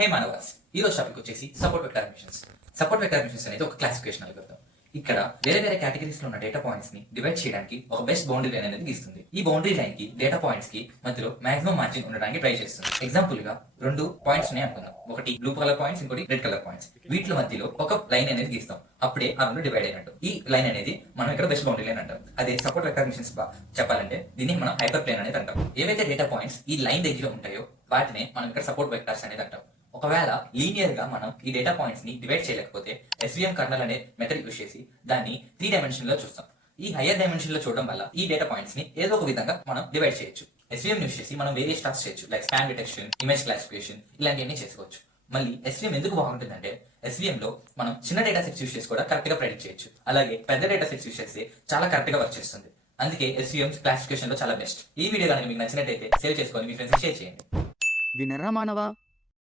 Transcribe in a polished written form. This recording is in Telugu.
హే మానవాస్, ఈ రోజు టాపిక్ వచ్చేసి support vector machines. Support vector machines అనేది ఒక క్లాసిఫికేషన్ అల్గోరిథం. ఇక్కడ వేరే వేరే కేటగిరీస్ లో ఉన్న డేటా పాయింట్స్ ని డివైడ్ చేయడానికి ఒక బెస్ట్ బౌండరీ లైన్ అనేది గీస్తుంది. ఈ బౌండరీ లైన్ కి డేటా పాయింట్స్ కి మధ్యలో మాక్సిమం మార్జిన్ ఉండడానికి ట్రై చేస్తుంది. ఎగ్జాంపుల్ గా రెండు పాయింట్స్ ని అనుకుందాం. ఒకటి బ్లూ కలర్ పాయింట్స్, ఇంకోటి రెడ్ కలర్ పాయింట్స్. వీటి మధ్యలో ఒక లైన్ అనేది గీస్తాం. అప్పుడే ఆ రెండు డివైడ్ అయినట్టు. ఈ లైన్ అనేది మనం ఇక్కడ బెస్ట్ బౌండరీ లైన్ అంటాం. అదే సపోర్ట్ వెక్టర్ మిషన్స్ చెప్పాలంటే దీన్ని మనం హైపర్ ప్లేన్ అనేది అంటాం. ఏవైతే డేటా పాయింట్స్ ఈ లైన్ దగ్గర ఉంటాయో వాటినే మనం ఇక్కడ సపోర్ట్ వెక్టర్స్ అనేది అంటాం. ఒకవేళ లీనియర్ గా మనం ఈ డేటా పాయింట్స్ ని డివైడ్ చేయలేకపోతే ఎస్విఎం కర్నల్ అనే మెథడ్ యూస్ చేసి దాన్ని 3 డైమెన్షన్ లో చూస్తాం. ఈ హైయర్ డైమెన్షన్ లో చూడడం వల్ల ఈ డేటా పాయింట్స్ ని ఏదో ఒక విధంగా మనం డివైడ్ చేయొచ్చు. ఎస్విఎం యూస్ చేసి మనం వేరియస్ టాస్క్ చేయొచ్చు, like span detection, image classification, ఇలాంటివన్నీ చేసుకోవచ్చు. మళ్ళీ ఎస్విఎం ఎందుకు బాగుంటుందంటే ఎస్విఎం లో మనం చిన్న డేటా సెట్స్ యూస్ చేసి కూడా కరెక్ట్ గా ప్రెడిక్ట్ చేయొచ్చు. అలాగే పెద్ద డేటా సెట్స్ యూస్ చేస్తే చాలా కరెక్ట్ గా వర్క్ చేస్తుంది. అందుకే ఎస్విఎం క్లాసిఫికేషన్ లో చాలా బెస్ట్. ఈ వీడియో కనుక మీకు నచ్చినట్టయితే సేవ్ చేసుకొని మీ ఫ్రెండ్స్ షేర్ చేయండి. వినరా మానవా,